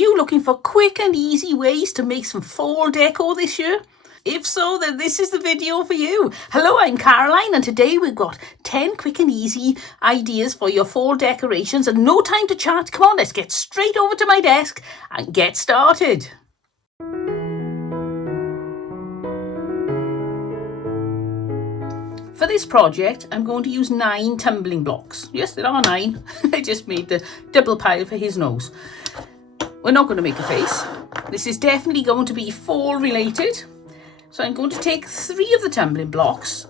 you looking for quick and easy ways to make some fall decor this year? If so, then this is the video for you. Hello, I'm Caroline, and today we've got 10 quick and easy ideas for your fall decorations, and no time to chat. Come on, let's get straight over to my desk and get started. For this project, I'm going to use 9 tumbling blocks. Yes, there are 9. I just made the double pile for his nose. We're not going to make a face. This is definitely going to be fall related. So I'm going to take 3 of the tumbling blocks.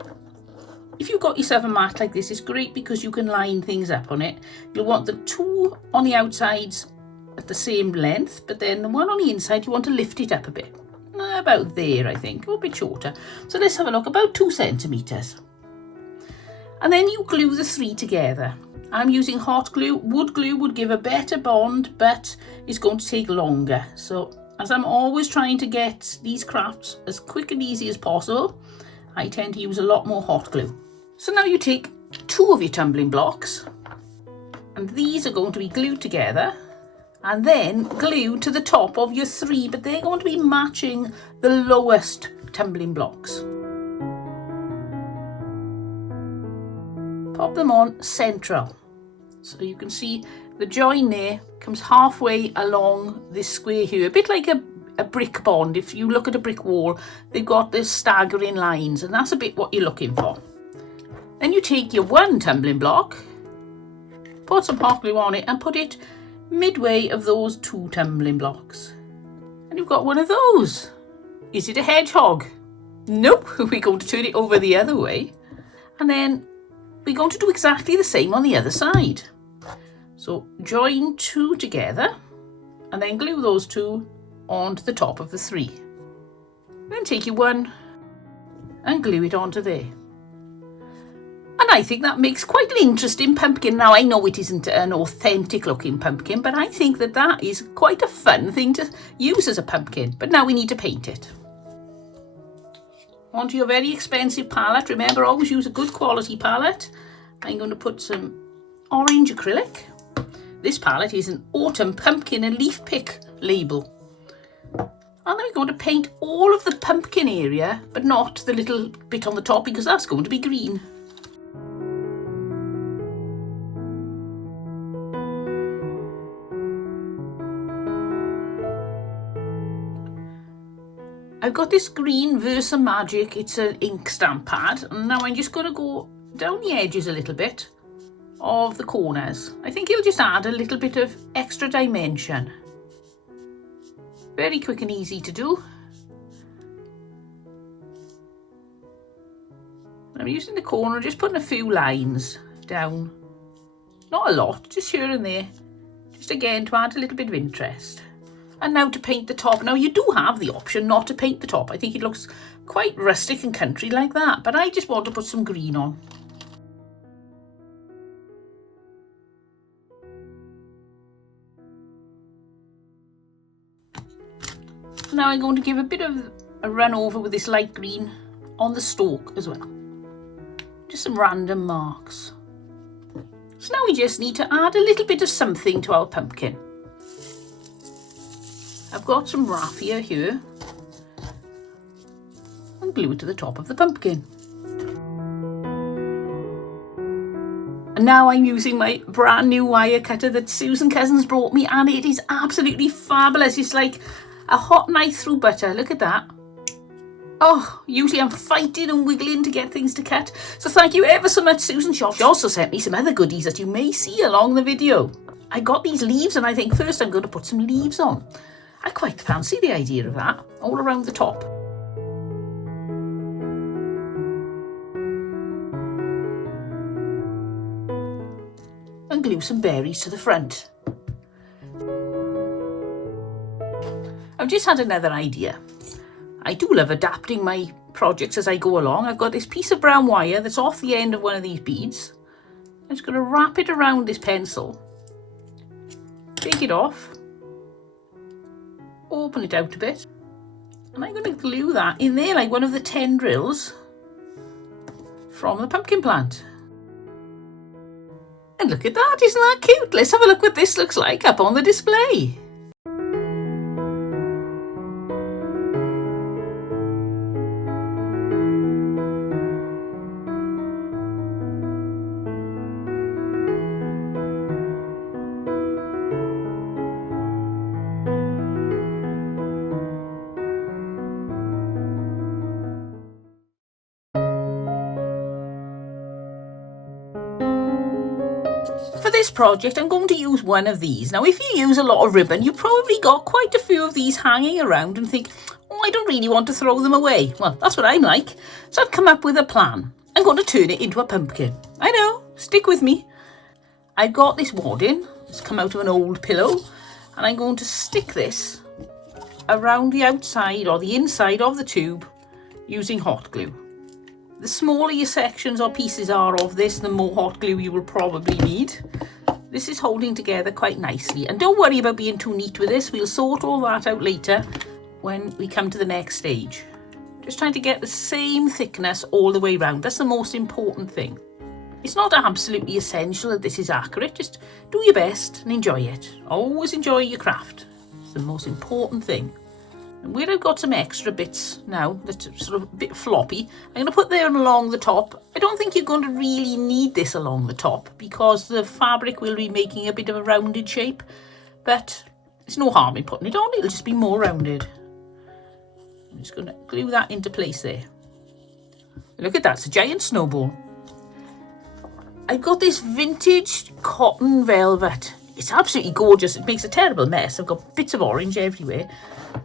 If you've got yourself a mat like this, it's great because you can line things up on it. You'll want the 2 on the outsides at the same length, but then the one on the inside, you want to lift it up a bit. About there, I think, or a bit shorter. So let's have a look, about 2 centimetres. And then you glue the 3 together. I'm using hot glue. Wood glue would give a better bond, but it's going to take longer. So as I'm always trying to get these crafts as quick and easy as possible, I tend to use a lot more hot glue. So now you take 2 of your tumbling blocks, and these are going to be glued together, and then glue to the top of your 3, but they're going to be matching the lowest tumbling blocks. Pop them on central. So you can see the join there comes halfway along this square here, a bit like a brick bond. If you look at a brick wall, they've got this staggering lines, and that's a bit what you're looking for. Then you take your 1 tumbling block, put some hot glue on it, and put it midway of those 2 tumbling blocks. And you've got one of those. Is it a hedgehog? Nope, we're going to turn it over the other way. And then we're going to do exactly the same on the other side. So join 2 together and then glue those 2 onto the top of the 3. Then take your 1 and glue it onto there. And I think that makes quite an interesting pumpkin. Now, I know it isn't an authentic looking pumpkin, but I think that that is quite a fun thing to use as a pumpkin. But now we need to paint it. Onto your very expensive palette. Remember, always use a good quality palette. I'm going to put some orange acrylic. This palette is an autumn pumpkin and leaf pick label. And then we're going to paint all of the pumpkin area, but not the little bit on the top, because that's going to be green. I've got this green Versa Magic, it's an ink stamp pad, and now I'm just going to go down the edges a little bit of the corners. I think it'll just add a little bit of extra dimension. Very quick and easy to do. I'm using the corner, just putting a few lines down. Not a lot, just here and there. Just again to add a little bit of interest. And now to paint the top. Now you do have the option not to paint the top. I think it looks quite rustic and country like that, but I just want to put some green on. Now I'm going to give a bit of a run over with this light green on the stalk as well. Just some random marks. So now we just need to add a little bit of something to our pumpkin. I've got some raffia here and glue it to the top of the pumpkin. And now I'm using my brand new wire cutter that Susan Cousins brought me, and it is absolutely fabulous. It's like a hot knife through butter. Look at that. Oh, usually I'm fighting and wiggling to get things to cut. So thank you ever so much, Susan. She also sent me some other goodies that you may see along the video. I got these leaves, and I think first I'm going to put some leaves on. I quite fancy the idea of that, all around the top. And glue some berries to the front. I've just had another idea. I do love adapting my projects as I go along. I've got this piece of brown wire that's off the end of one of these beads. I'm just going to wrap it around this pencil. Take it off. Open it out a bit, and I'm going to glue that in there like one of the tendrils from the pumpkin plant. And look at that, isn't that cute? Let's have a look what this looks like up on the display. this project, I'm going to use one of these. Now, if you use a lot of ribbon, you've probably got quite a few of these hanging around and think, oh, I don't really want to throw them away. Well, that's what I'm like. So I've come up with a plan. I'm going to turn it into a pumpkin. I know, stick with me. I've got this wadding. It's come out of an old pillow. And I'm going to stick this around the outside or the inside of the tube using hot glue. The smaller your sections or pieces are of this, the more hot glue you will probably need. This is holding together quite nicely. And don't worry about being too neat with this. We'll sort all that out later when we come to the next stage. Just trying to get the same thickness all the way around. That's the most important thing. It's not absolutely essential that this is accurate. Just do your best and enjoy it. Always enjoy your craft. It's the most important thing. And where I've got some extra bits now, that's sort of a bit floppy, I'm going to put them along the top. I don't think you're going to really need this along the top because the fabric will be making a bit of a rounded shape. But it's no harm in putting it on, it'll just be more rounded. I'm just going to glue that into place there. Look at that, it's a giant snowball. I've got this vintage cotton velvet. It's absolutely gorgeous. It makes a terrible mess. I've got bits of orange everywhere.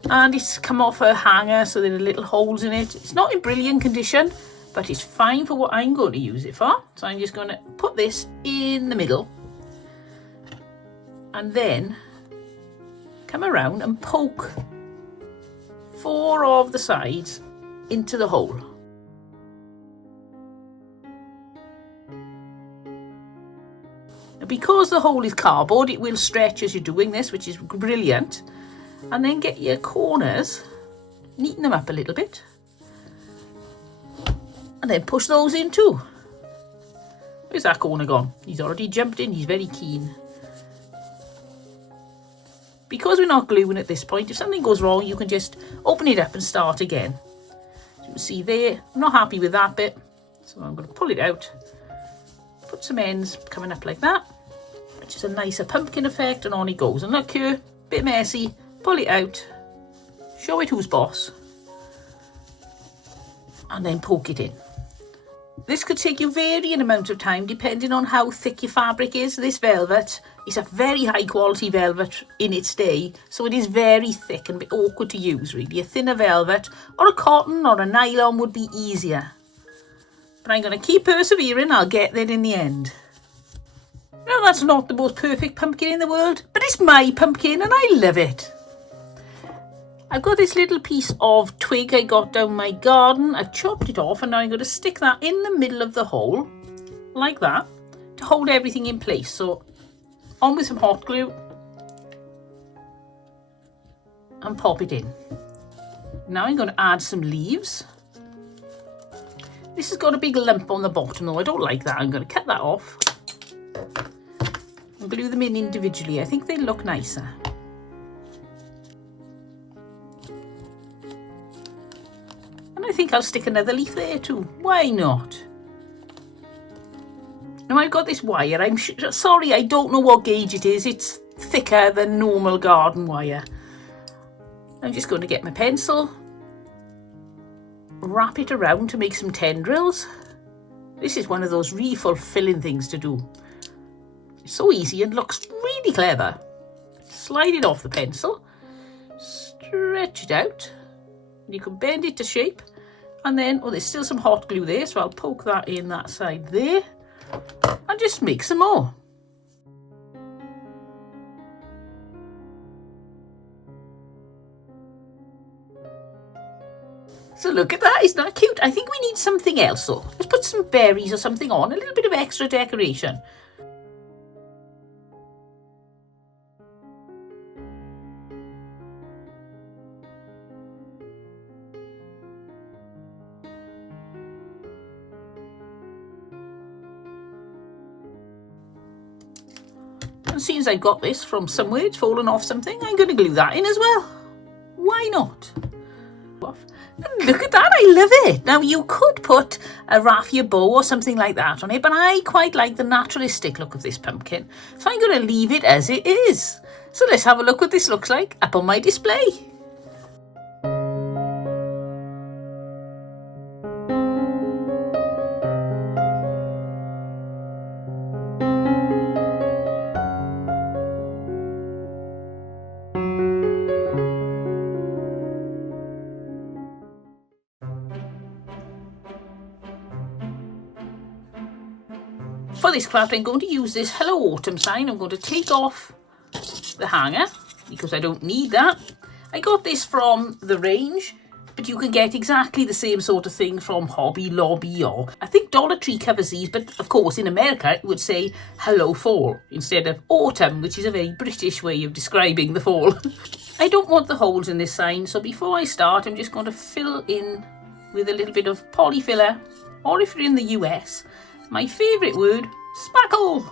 And it's come off a hanger, so there are little holes in it. It's not in brilliant condition, but it's fine for what I'm going to use it for. So I'm just going to put this in the middle. And then come around and poke 4 of the sides into the hole. Now, because the hole is cardboard, it will stretch as you're doing this, which is brilliant. And then get your corners, neaten them up a little bit. And then push those in too. Where's that corner gone? He's already jumped in, he's very keen. Because we're not gluing at this point, if something goes wrong, you can just open it up and start again. As you can see there, I'm not happy with that bit. So I'm going to pull it out. Put some ends coming up like that, which is a nicer pumpkin effect, and on it goes. And look here, bit messy. Pull it out, show it who's boss, and then poke it in. This could take you varying amount of time depending on how thick your fabric is. This velvet is a very high quality velvet in its day, so it is very thick and a bit awkward to use really. A thinner velvet or a cotton or a nylon would be easier. But I'm going to keep persevering, I'll get there in the end. Now that's not the most perfect pumpkin in the world, but it's my pumpkin and I love it. I've got this little piece of twig I got down my garden. I've chopped it off and now I'm going to stick that in the middle of the hole, like that, to hold everything in place. So on with some hot glue and pop it in. Now I'm going to add some leaves. This has got a big lump on the bottom though. I don't like that. I'm going to cut that off and glue them in individually. I think they look nicer. I think I'll stick another leaf there too. Why not? Now I've got this wire. I'm sorry, I don't know what gauge it is. It's thicker than normal garden wire. I'm just going to get my pencil, wrap it around to make some tendrils. This is one of those really fulfilling things to do. It's so easy and looks really clever. Slide it off the pencil, stretch it out. You can bend it to shape. And then, oh, there's still some hot glue there, so I'll poke that in that side there and just make some more. So look at that, isn't that cute? I think we need something else though. Let's put some berries or something on, a little bit of extra decoration. And seeing as I got this from somewhere, it's fallen off something, I'm going to glue that in as well. Why not? And look at that, I love it. Now you could put a raffia bow or something like that on it, but I quite like the naturalistic look of this pumpkin. So I'm going to leave it as it is. So let's have a look what this looks like up on my display. for this craft, I'm going to use this Hello Autumn sign. I'm going to take off the hanger because I don't need that. I got this from the range, but you can get exactly the same sort of thing from Hobby Lobby, or I think Dollar Tree covers these, but of course in America it would say Hello Fall instead of Autumn, which is a very British way of describing the fall. I don't want the holes in this sign, so before I start I'm just going to fill in with a little bit of polyfiller, or if you're in the US, my favourite word, spackle.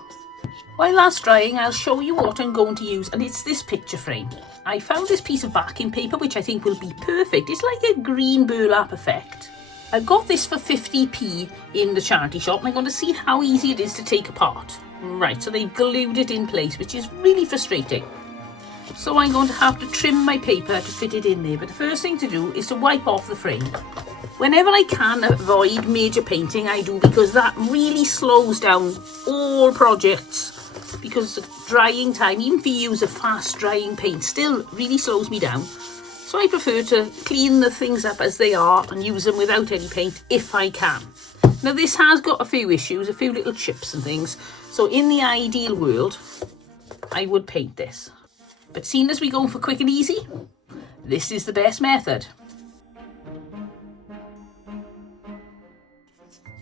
While that's drying, I'll show you what I'm going to use, and it's this picture frame. I found this piece of backing paper which I think will be perfect. It's like a green burlap effect. I got this for 50p in the charity shop, and I'm going to see how easy it is to take apart. Right, so they've glued it in place, which is really frustrating. So I'm going to have to trim my paper to fit it in there, but the first thing to do is to wipe off the frame. Whenever I can avoid major painting, I do, because that really slows down all projects. Because the drying time, even if you use a fast drying paint, still really slows me down. So I prefer to clean the things up as they are and use them without any paint if I can. Now this has got a few issues, a few little chips and things. So in the ideal world, I would paint this. But seeing as we go for quick and easy, this is the best method.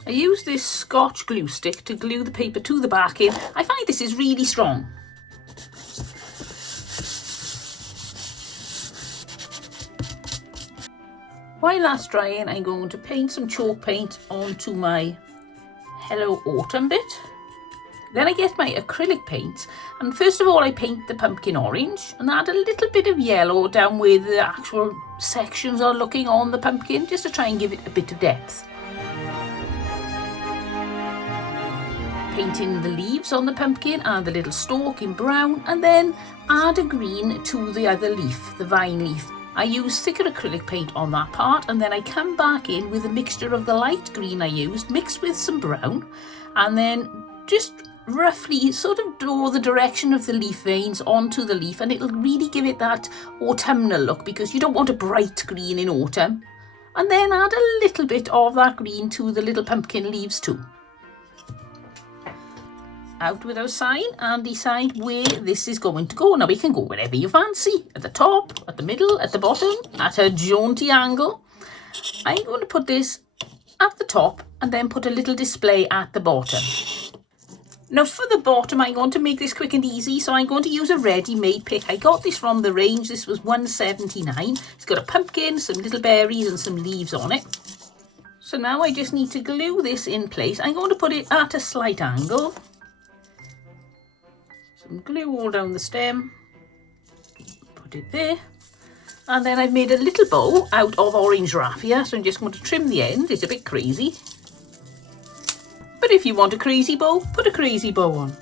I use this Scotch glue stick to glue the paper to the backing. I find this is really strong. While that's drying, I'm going to paint some chalk paint onto my Hello Autumn bit. Then I get my acrylic paints, and first of all I paint the pumpkin orange and add a little bit of yellow down where the actual sections are looking on the pumpkin, just to try and give it a bit of depth. Painting the leaves on the pumpkin and the little stalk in brown, and then add a green to the other leaf, the vine leaf. I use thicker acrylic paint on that part, and then I come back in with a mixture of the light green I used mixed with some brown, and then just roughly sort of draw the direction of the leaf veins onto the leaf, and it'll really give it that autumnal look, because you don't want a bright green in autumn. And then add a little bit of that green to the little pumpkin leaves too. Out with our sign and decide where this is going to go. Now we can go wherever you fancy, at the top, at the middle, at the bottom, at a jaunty angle. I'm going to put this at the top and then put a little display at the bottom. Now for the bottom, I'm going to make this quick and easy, so I'm going to use a ready-made pick. I got this from the range. This was $1.79. It's got a pumpkin, some little berries and some leaves on it. So now I just need to glue this in place. I'm going to put it at a slight angle. Glue all down the stem, put it there, and then I've made a little bow out of orange raffia, so I'm just going to trim the end. It's a bit crazy, but if you want a crazy bow, put a crazy bow on,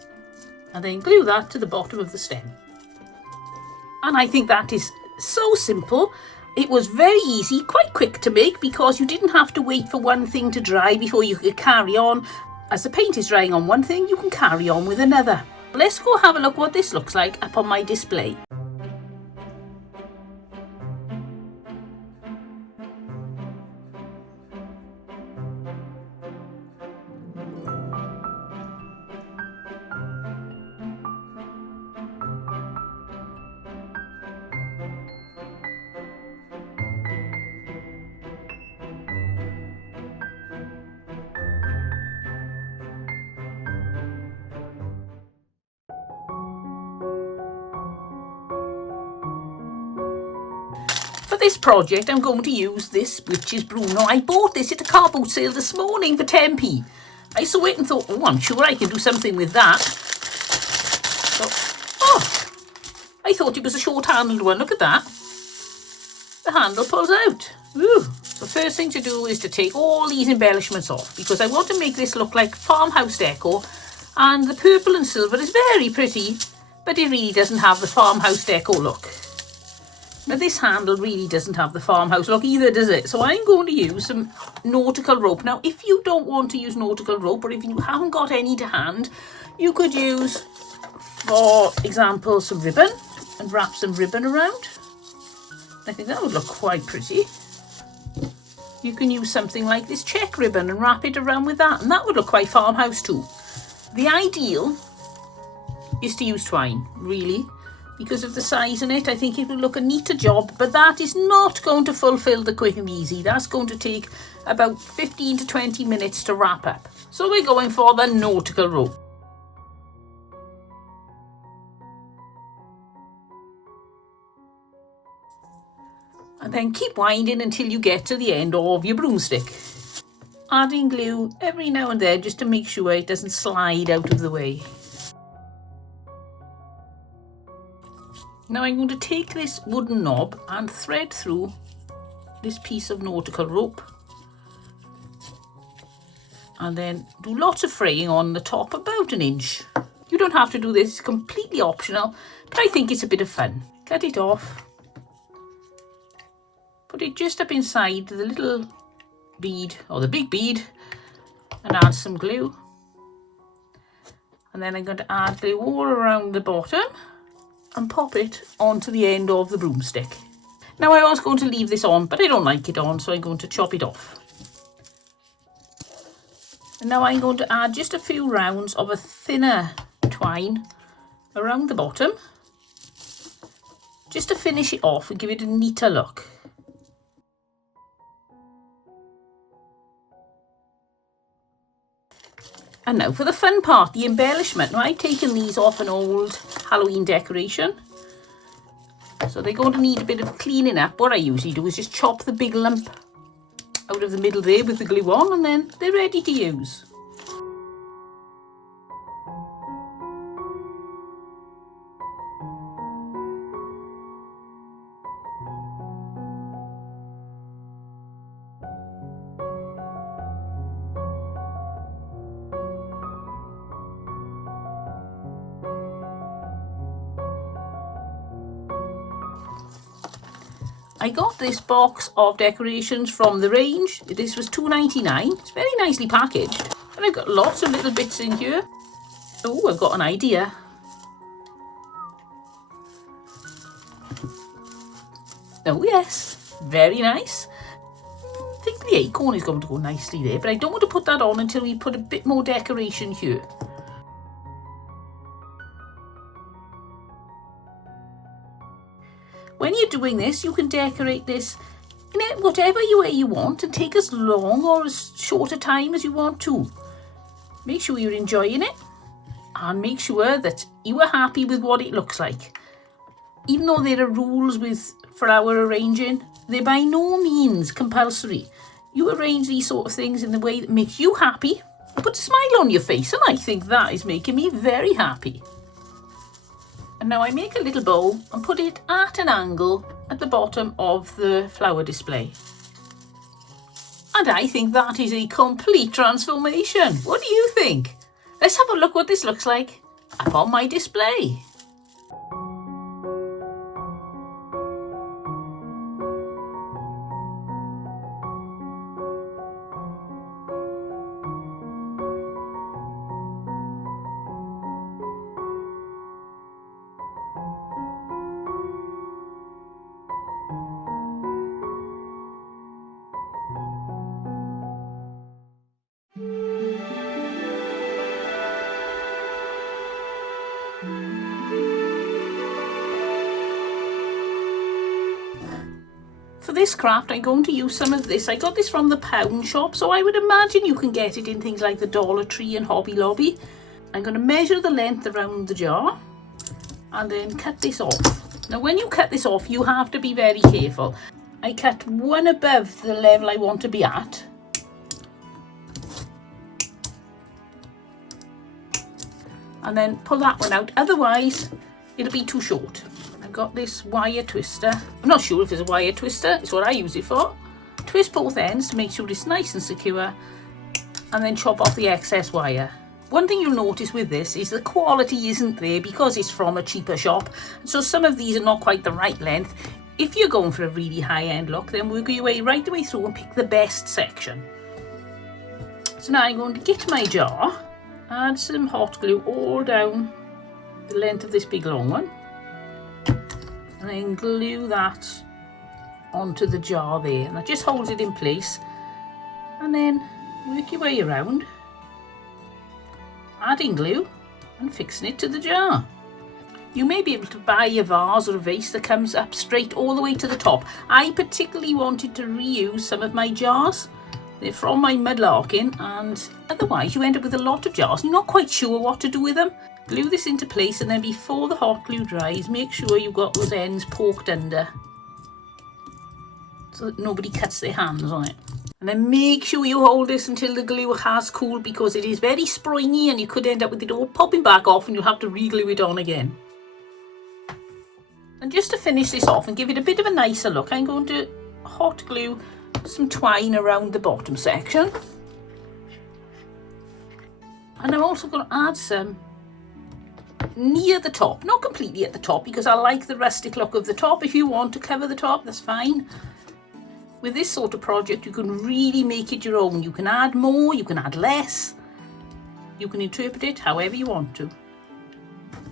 and then glue that to the bottom of the stem. And I think that is so simple. It was very easy, quite quick to make, because you didn't have to wait for one thing to dry before you could carry on. As the paint is drying on one thing, you can carry on with another. Let's go have a look what this looks like up on my display. For this project, I'm going to use this witch's broom. Now, I bought this at a car boot sale this morning for 10p. I saw it and thought, oh, I'm sure I can do something with that. So, I thought it was a short-handled one. Look at that. The handle pulls out. Ooh. So first thing to do is to take all these embellishments off, because I want to make this look like farmhouse decor. And the purple and silver is very pretty, but it really doesn't have the farmhouse decor look. Now this handle really doesn't have the farmhouse look either, does it? So I'm going to use some nautical rope. Now if you don't want to use nautical rope, or if you haven't got any to hand, you could use, for example, some ribbon and wrap some ribbon around. I think that would look quite pretty. You can use something like this check ribbon and wrap it around with that, and that would look quite farmhouse too. The ideal is to use twine, really, because of the size in it. I think it will look a neater job, but that is not going to fulfill the quick and easy. That's going to take about 15 to 20 minutes to wrap up. So we're going for the nautical rope. And then keep winding until you get to the end of your broomstick. Adding glue every now and then just to make sure it doesn't slide out of the way. Now I'm going to take this wooden knob and thread through this piece of nautical rope. And then do lots of fraying on the top, about an inch. You don't have to do this, it's completely optional, but I think it's a bit of fun. Cut it off. Put it just up inside the little bead, or the big bead, and add some glue. And then I'm going to add glue all around the bottom and pop it onto the end of the broomstick. Now I was going to leave this on, but I don't like it on, so I'm going to chop it off. And now I'm going to add just a few rounds of a thinner twine around the bottom, just to finish it off and give it a neater look. And now for the fun part, the embellishment. Now I've taken these off an old Halloween decoration, so they're going to need a bit of cleaning up. What I usually do is just chop the big lump out of the middle there with the glue on, and then they're ready to use. I got this box of decorations from the range. This was $2.99. It's very nicely packaged. And I've got lots of little bits in here. Oh, I've got an idea. Oh yes, very nice. I think the acorn is going to go nicely there, but I don't want to put that on until we put a bit more decoration here. When you're doing this, you can decorate this in whatever way you want and take as long or as short a time as you want to. Make sure you're enjoying it and make sure that you are happy with what it looks like. Even though there are rules with flower arranging, they're by no means compulsory. You arrange these sort of things in the way that makes you happy and puts a smile on your face, and I think that is making me very happy. And now I make a little bow and put it at an angle at the bottom of the flower display. And I think that is a complete transformation. What do you think? Let's have a look what this looks like up on my display. For this craft, I'm going to use some of this. I got this from the pound shop, so I would imagine you can get it in things like the Dollar Tree and Hobby Lobby. I'm going to measure the length around the jar and then cut this off. Now, when you cut this off, you have to be very careful. I cut one above the level I want to be at. And then pull that one out, otherwise it'll be too short. I've got this wire twister. I'm not sure if it's a wire twister, it's what I use it for. Twist both ends to make sure it's nice and secure, and then chop off the excess wire. One thing you'll notice with this is the quality isn't there because it's from a cheaper shop, so some of these are not quite the right length. If you're going for a really high-end look, then work your way right the way through and pick the best section. So now I'm going to get my jar, add some hot glue all down the length of this big long one, and then glue that onto the jar there, and that just holds it in place. And then work your way around adding glue and fixing it to the jar. You may be able to buy a vase or a vase that comes up straight all the way to the top. I particularly wanted to reuse some of my jars. They're from my mudlarking, and otherwise you end up with a lot of jars and you're not quite sure what to do with them. Glue this into place, and then before the hot glue dries, make sure you've got those ends poked under so that nobody cuts their hands on it. And then make sure you hold this until the glue has cooled, because it is very springy and you could end up with it all popping back off and you'll have to re-glue it on again. And just to finish this off and give it a bit of a nicer look, I'm going to hot glue some twine around the bottom section. And I'm also going to add some near the top, not completely at the top, because I like the rustic look of the top. If you want to cover the top, that's fine. With this sort of project, you can really make it your own. You can add more, you can add less. You can interpret it however you want to.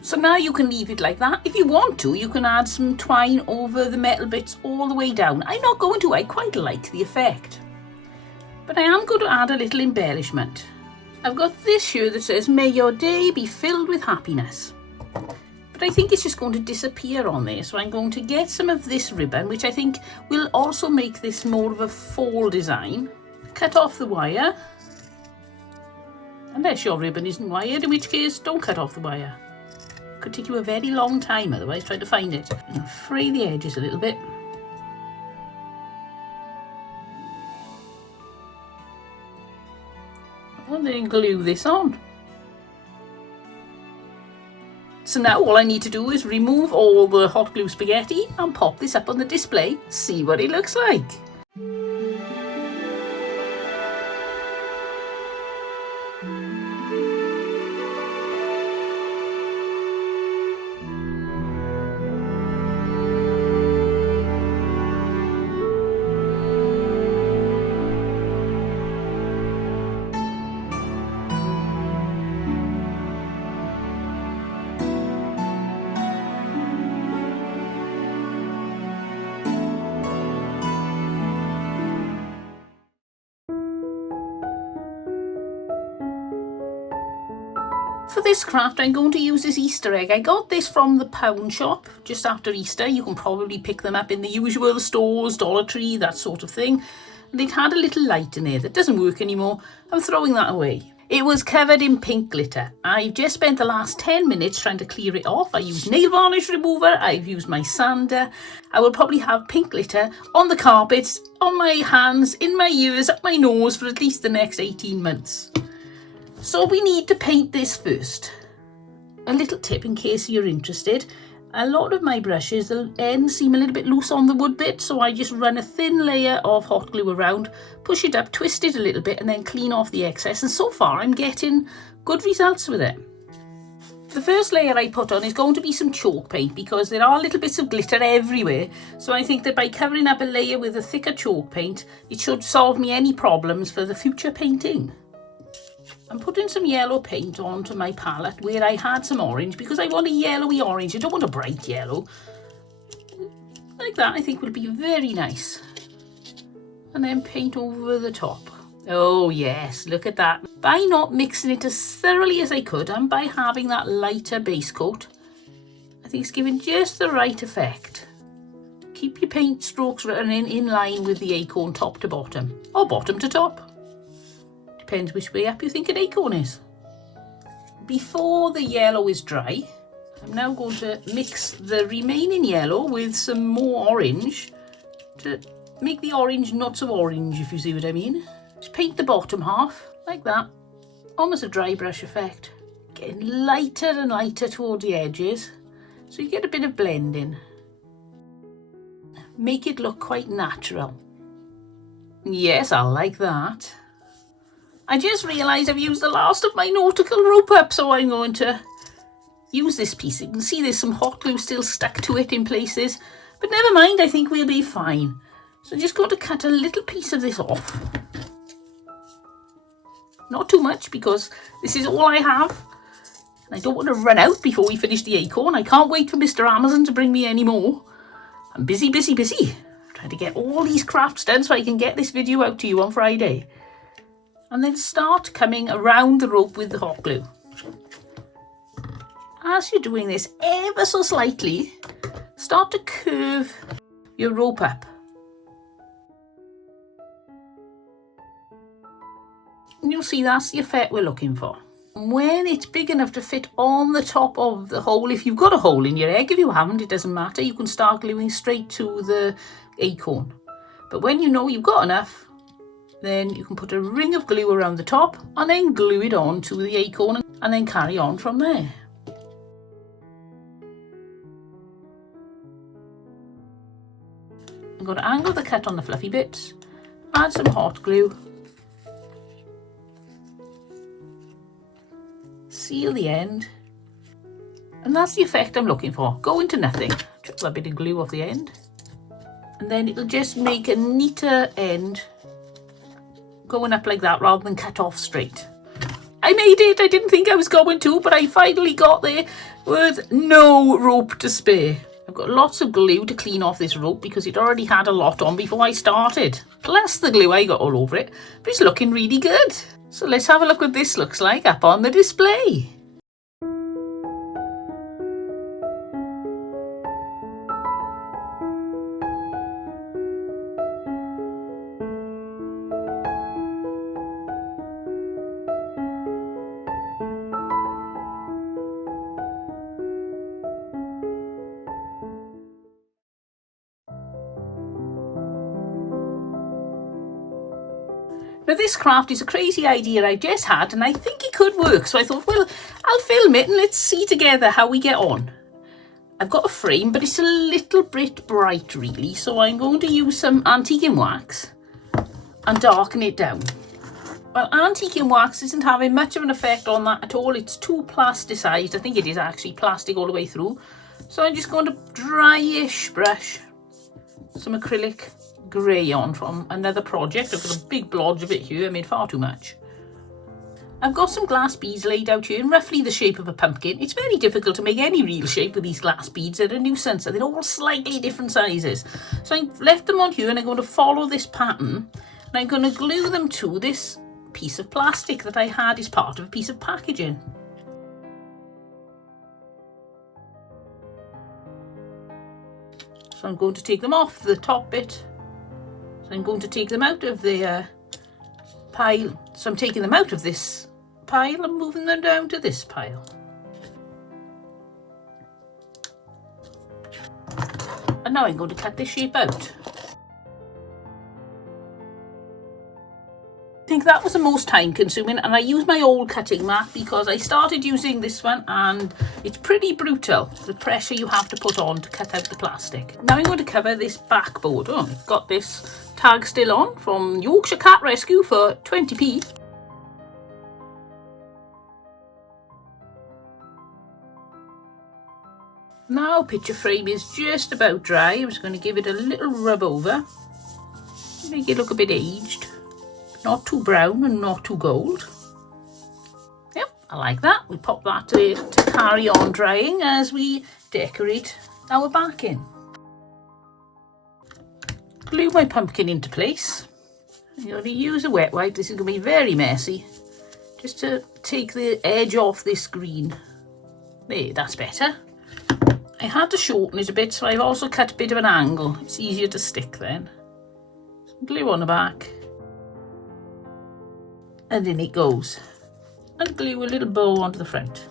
So now you can leave it like that. If you want to, you can add some twine over the metal bits all the way down. I'm not going to, I quite like the effect. But I am going to add a little embellishment. I've got this here that says, "May your day be filled with happiness." But I think it's just going to disappear on there. So I'm going to get some of this ribbon, which I think will also make this more of a fall design. Cut off the wire. Unless your ribbon isn't wired, in which case don't cut off the wire. It could take you a very long time otherwise trying to find it. And fray the edges a little bit. And then glue this on. So now all I need to do is remove all the hot glue spaghetti and pop this up on the display, see what it looks like. For this craft, I'm going to use this Easter egg. I got this from the pound shop just after Easter. You can probably pick them up in the usual stores, Dollar Tree, that sort of thing. And it had a little light in there that doesn't work anymore. I'm throwing that away. It was covered in pink glitter. I've just spent the last 10 minutes trying to clear it off. I used nail varnish remover, I've used my sander. I will probably have pink glitter on the carpets, on my hands, in my ears, up my nose for at least the next 18 months. So we need to paint this first. A little tip in case you're interested. A lot of my brushes, the ends seem a little bit loose on the wood bit, so I just run a thin layer of hot glue around, push it up, twist it a little bit, and then clean off the excess. And so far I'm getting good results with it. The first layer I put on is going to be some chalk paint, because there are little bits of glitter everywhere. So I think that by covering up a layer with a thicker chalk paint, it should solve me any problems for the future painting. I'm putting some yellow paint onto my palette where I had some orange, because I want a yellowy orange. I don't want a bright yellow. Like that I think will be very nice. And then paint over the top. Oh yes, look at that. By not mixing it as thoroughly as I could, and by having that lighter base coat, I think it's giving just the right effect. Keep your paint strokes running in line with the acorn top to bottom, or bottom to top. Depends which way up you think an acorn is. Before the yellow is dry, I'm now going to mix the remaining yellow with some more orange to make the orange not so orange, if you see what I mean. Just paint the bottom half, like that. Almost a dry brush effect. Getting lighter and lighter towards the edges, so you get a bit of blending. Make it look quite natural. Yes, I like that. I just realised I've used the last of my nautical rope up, so I'm going to use this piece. You can see there's some hot glue still stuck to it in places, but never mind, I think we'll be fine. So I'm just going to cut a little piece of this off. Not too much, because this is all I have. And I don't want to run out before we finish the acorn. I can't wait for Mr. Amazon to bring me any more. I'm busy, busy, busy. Trying to get all these crafts done so I can get this video out to you on Friday. And then start coming around the rope with the hot glue. As you're doing this, ever so slightly, start to curve your rope up. And you'll see that's the effect we're looking for. When it's big enough to fit on the top of the hole, if you've got a hole in your egg, if you haven't, it doesn't matter. You can start gluing straight to the acorn. But when you know you've got enough, then you can put a ring of glue around the top and then glue it on to the acorn and then carry on from there. I'm going to angle the cut on the fluffy bits, add some hot glue, seal the end, and that's the effect I'm looking for. Go into nothing, chop a bit of glue off the end, and then it'll just make a neater end going up like that rather than cut off straight. I made it. I didn't think I was going to, but I finally got there with no rope to spare. I've got lots of glue to clean off this rope because it already had a lot on before I started. Plus the glue I got all over it, but it's looking really good. So let's have a look what this looks like up on the display. Now this craft is a crazy idea I just had and I think it could work. So I thought, well, I'll film it and let's see together how we get on. I've got a frame, but it's a little bit bright really. So I'm going to use some antique wax and darken it down. Well, antique wax isn't having much of an effect on that at all. It's too plasticized. I think it is actually plastic all the way through. So I'm just going to dryish brush some acrylic grey on from another project. I've got a big blodge of it here. I made far too much. I've got some glass beads laid out here in roughly the shape of a pumpkin. It's very difficult to make any real shape with these glass beads. They're a nuisance. They're all slightly different sizes. So I've left them on here and I'm going to follow this pattern and I'm going to glue them to this piece of plastic that I had as part of a piece of packaging. So I'm going to take them off the top bit. So I'm going to take them out of the pile. So I'm taking them out of this pile and moving them down to this pile. And now I'm going to cut this shape out. I think that was the most time consuming, and I used my old cutting mat because I started using this one and it's pretty brutal, the pressure you have to put on to cut out the plastic. Now I'm going to cover this backboard. Oh, I've got this tag still on from Yorkshire Cat Rescue for 20p. Now picture frame is just about dry. I'm just going to give it a little rub over, make it look a bit aged. Not too brown and not too gold. Yep, I like that. We pop that to carry on drying as we decorate our backing. Glue my pumpkin into place. I'm going to use a wet wipe. This is going to be very messy. Just to take the edge off this green. There, that's better. I had to shorten it a bit, so I've also cut a bit of an angle. It's easier to stick then. Some glue on the back. And in it goes. And glue a little bow onto the front.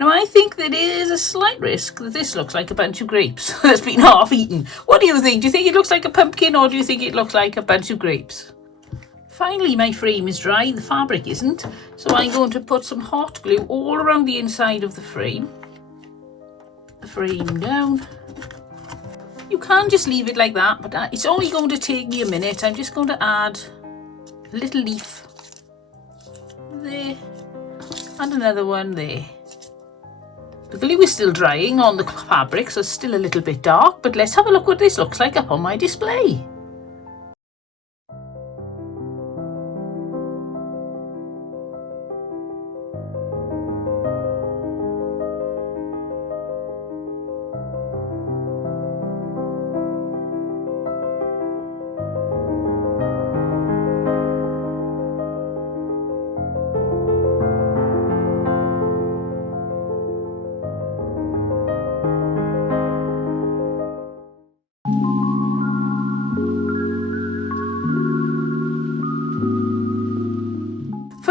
Now I think there is a slight risk that this looks like a bunch of grapes that's been half eaten. What do you think? Do you think it looks like a pumpkin or do you think it looks like a bunch of grapes? Finally my frame is dry, the fabric isn't. So I'm going to put some hot glue all around the inside of the frame. The frame down. You can just leave it like that, but it's only going to take me a minute. I'm just going to add a little leaf there and another one there. The glue is still drying on the fabric, so it's still a little bit dark, but let's have a look what this looks like up on my display.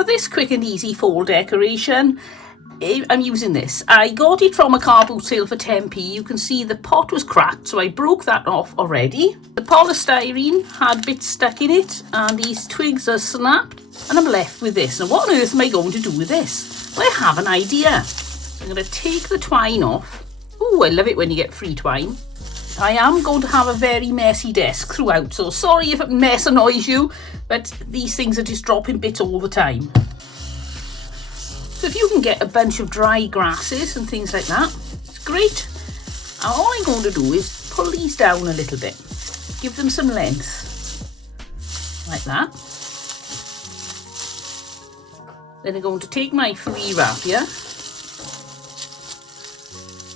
For this quick and easy fall decoration, I'm using this. I got it from a car boot sale for 10p. You can see the pot was cracked, so I broke that off already. The polystyrene had bits stuck in it, and these twigs are snapped, and I'm left with this. Now, what on earth am I going to do with this? Well, I have an idea. I'm going to take the twine off. Oh, I love it when you get free twine. I am going to have a very messy desk throughout, so sorry if a mess annoys you, but these things are just dropping bits all the time. So if you can get a bunch of dry grasses and things like that, it's great. And all I'm going to do is pull these down a little bit, give them some length, like that. Then I'm going to take my free wrap here,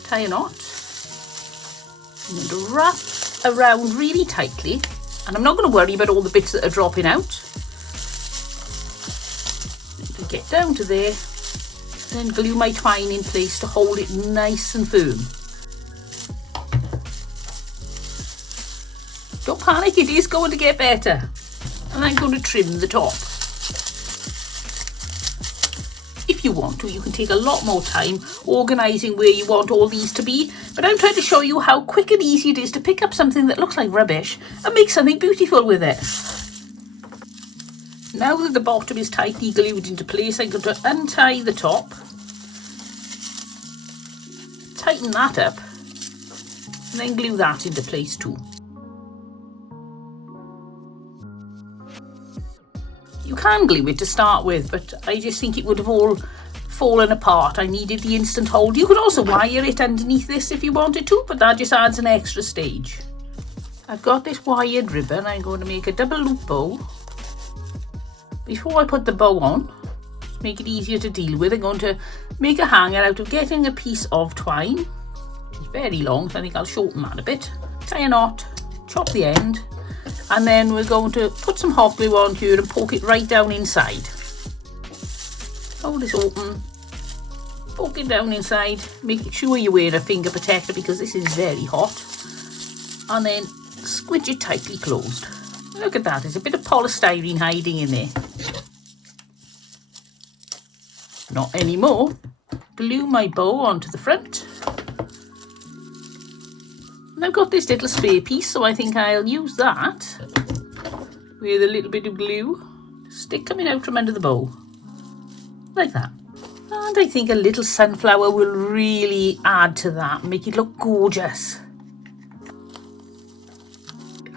tie a knot. I'm going to wrap around really tightly, and I'm not going to worry about all the bits that are dropping out. Get down to there, then glue my twine in place to hold it nice and firm. Don't panic, it is going to get better. And I'm going to trim the top. If you want to, you can take a lot more time organising where you want all these to be, but I'm trying to show you how quick and easy it is to pick up something that looks like rubbish and make something beautiful with it. Now that the bottom is tightly glued into place, I'm going to untie the top, tighten that up, and then glue that into place too. You can glue it to start with, but I just think it would have all fallen apart. I needed the instant hold. You could also wire it underneath this if you wanted to, but that just adds an extra stage. I've got this wired ribbon. I'm going to make a double loop bow. Before I put the bow on, to make it easier to deal with, I'm going to make a hanger out of getting a piece of twine. It's very long, so I think I'll shorten that a bit. Tie a knot, chop the end, and then we're going to put some hot glue on here and poke it right down inside. Hold this open, poke it down inside, make sure you wear a finger protector because this is very hot, and then squidge it tightly closed. Look at that, there's a bit of polystyrene hiding in there. Not anymore. Glue my bow onto the front. And I've got this little spare piece, so I think I'll use that with a little bit of glue. Stick coming out from under the bow. Like that. And I think a little sunflower will really add to that, make it look gorgeous.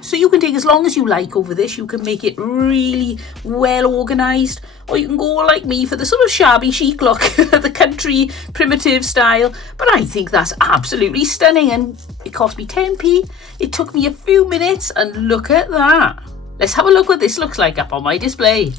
So you can take as long as you like over this. You can make it really well organised, or you can go like me for the sort of shabby chic look, the country primitive style. But I think that's absolutely stunning, and it cost me 10p. It took me a few minutes, and look at that. Let's have a look what this looks like up on my display.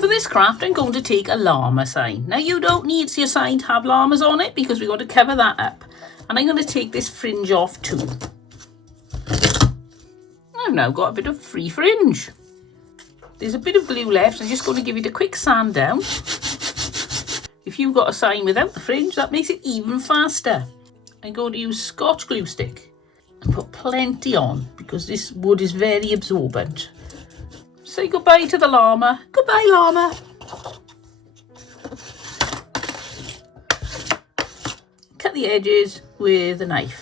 For this craft, I'm going to take a llama sign. Now, you don't need your sign to have llamas on it because we're going to cover that up. And I'm going to take this fringe off too. I've now got a bit of free fringe. There's a bit of glue left. I'm just going to give it a quick sand down. If you've got a sign without the fringe, that makes it even faster. I'm going to use Scotch glue stick and put plenty on because this wood is very absorbent. Say goodbye to the llama. Goodbye, llama. Cut the edges with a knife.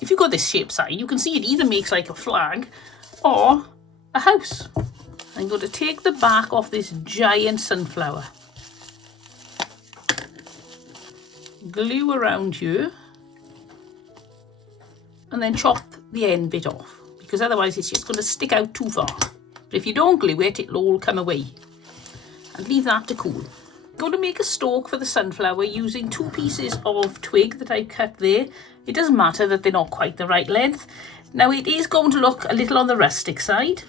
If you've got this shape sign, you can see it either makes like a flag or a house. I'm going to take the back off this giant sunflower. Glue around here and then chop the end bit off because otherwise it's just going to stick out too far. But if you don't glue it, it'll all come away. And leave that to cool. I'm going to make a stalk for the sunflower using 2 pieces of twig that I cut there. It doesn't matter that they're not quite the right length. Now it is going to look a little on the rustic side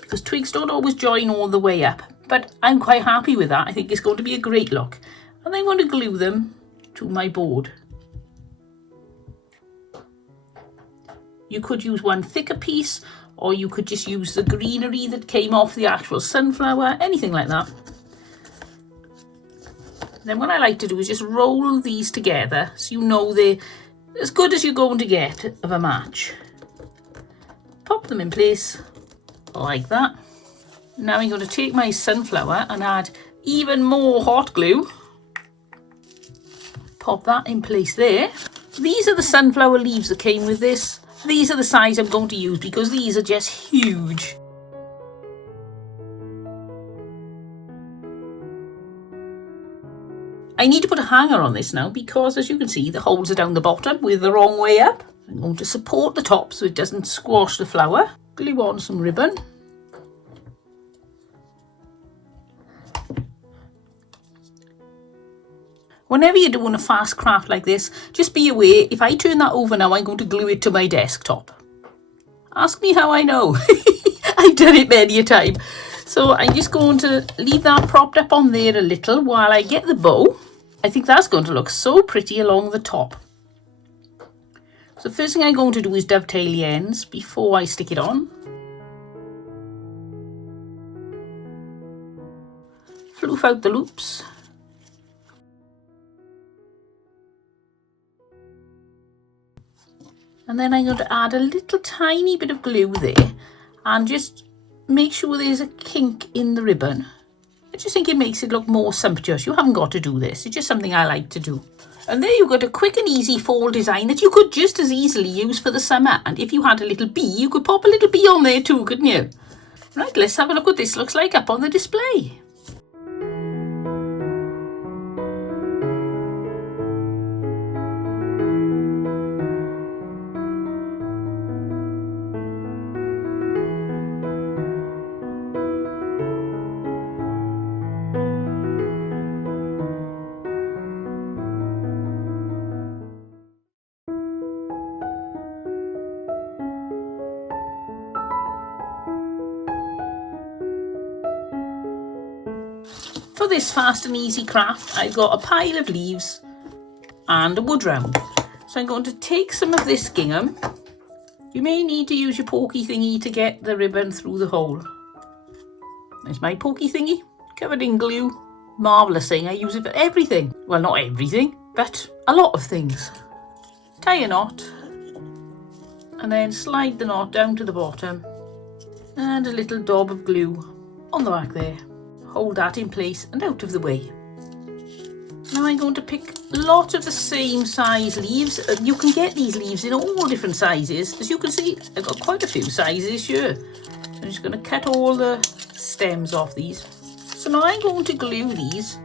because twigs don't always join all the way up, but I'm quite happy with that. I think it's going to be a great look. And I'm going to glue them to my board. You could use one thicker piece, or you could just use the greenery that came off the actual sunflower, anything like that. Then what I like to do is just roll these together so you know they're as good as you're going to get of a match. Pop them in place like that. Now I'm going to take my sunflower and add even more hot glue. Pop that in place there. These are the sunflower leaves that came with this. These are the size I'm going to use because these are just huge. I need to put a hanger on this now because, as you can see, the holes are down the bottom with the wrong way up. I'm going to support the top so it doesn't squash the flower. Glue on some ribbon. Whenever you're doing a fast craft like this, just be aware, if I turn that over now, I'm going to glue it to my desktop. Ask me how I know. I've done it many a time. So I'm just going to leave that propped up on there a little while I get the bow. I think that's going to look so pretty along the top. So the first thing I'm going to do is dovetail the ends before I stick it on. Floof out the loops. And then I'm going to add a little tiny bit of glue there and just make sure there's a kink in the ribbon. I just think it makes it look more sumptuous. You haven't got to do this. It's just something I like to do. And there you've got a quick and easy fall design that you could just as easily use for the summer. And if you had a little bee, you could pop a little bee on there too, couldn't you? Right, let's have a look what this looks like up on the display. For this fast and easy craft, I've got a pile of leaves and a wood round. So I'm going to take some of this gingham. You may need to use your pokey thingy to get the ribbon through the hole. There's my pokey thingy, covered in glue. Marvellous thing, I use it for everything. Well, not everything, but a lot of things. Tie a knot, and then slide the knot down to the bottom, and a little daub of glue on the back there. Hold that in place and out of the way. Now I'm going to pick lots of the same size leaves. You can get these leaves in all different sizes. As you can see, I've got quite a few sizes here. I'm just going to cut all the stems off these. So now I'm going to glue these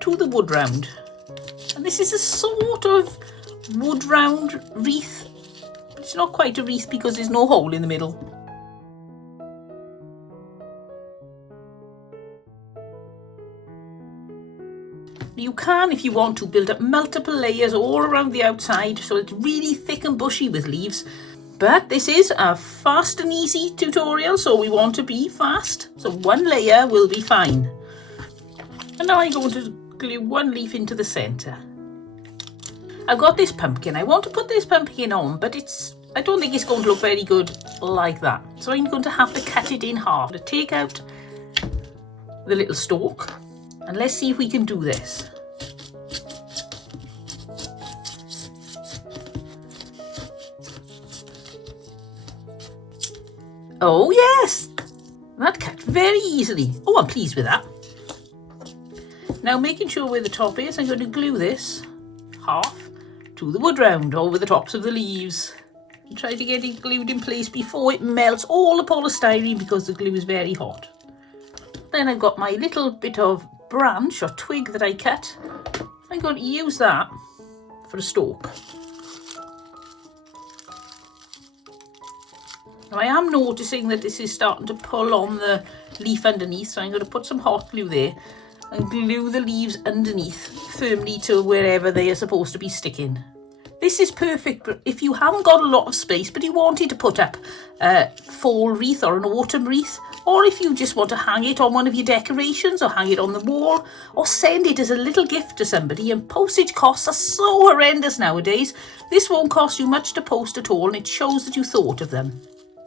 to the wood round. And this is a sort of wood round wreath. But it's not quite a wreath because there's no hole in the middle. You can, if you want to, build up multiple layers all around the outside so it's really thick and bushy with leaves. But this is a fast and easy tutorial, so we want to be fast. So one layer will be fine. And now I'm going to glue one leaf into the centre. I've got this pumpkin. I want to put this pumpkin on, but I don't think it's going to look very good like that. So I'm going to have to cut it in half. To take out the little stalk. And let's see if we can do this. Oh yes, that cut very easily. Oh, I'm pleased with that. Now making sure where the top is, I'm going to glue this half to the wood round over the tops of the leaves. And try to get it glued in place before it melts all the polystyrene because the glue is very hot. Then I've got my little bit of branch or twig that I cut. I'm going to use that for a stalk. Now I am noticing that this is starting to pull on the leaf underneath, so I'm going to put some hot glue there and glue the leaves underneath firmly to wherever they are supposed to be sticking. This is perfect if you haven't got a lot of space but you wanted to put up a fall wreath or an autumn wreath, or if you just want to hang it on one of your decorations or hang it on the wall or send it as a little gift to somebody. And postage costs are so horrendous nowadays. This won't cost you much to post at all, and it shows that you thought of them.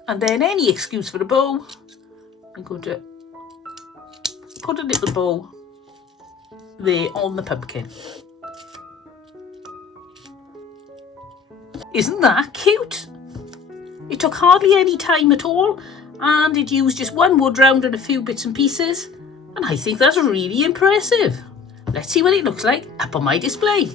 And then any excuse for a bow. I'm going to put a little bow there on the pumpkin. Isn't that cute? It took hardly any time at all, and it used just one wood round and a few bits and pieces, and I think that's really impressive. Let's see what it looks like up on my display.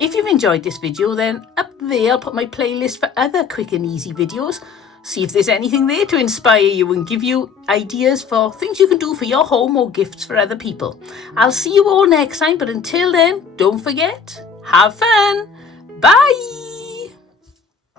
If you've enjoyed this video, then up there I'll put my playlist for other quick and easy videos. See if there's anything there to inspire you and give you ideas for things you can do for your home or gifts for other people. I'll see you all next time, but until then, don't forget, have fun. Bye.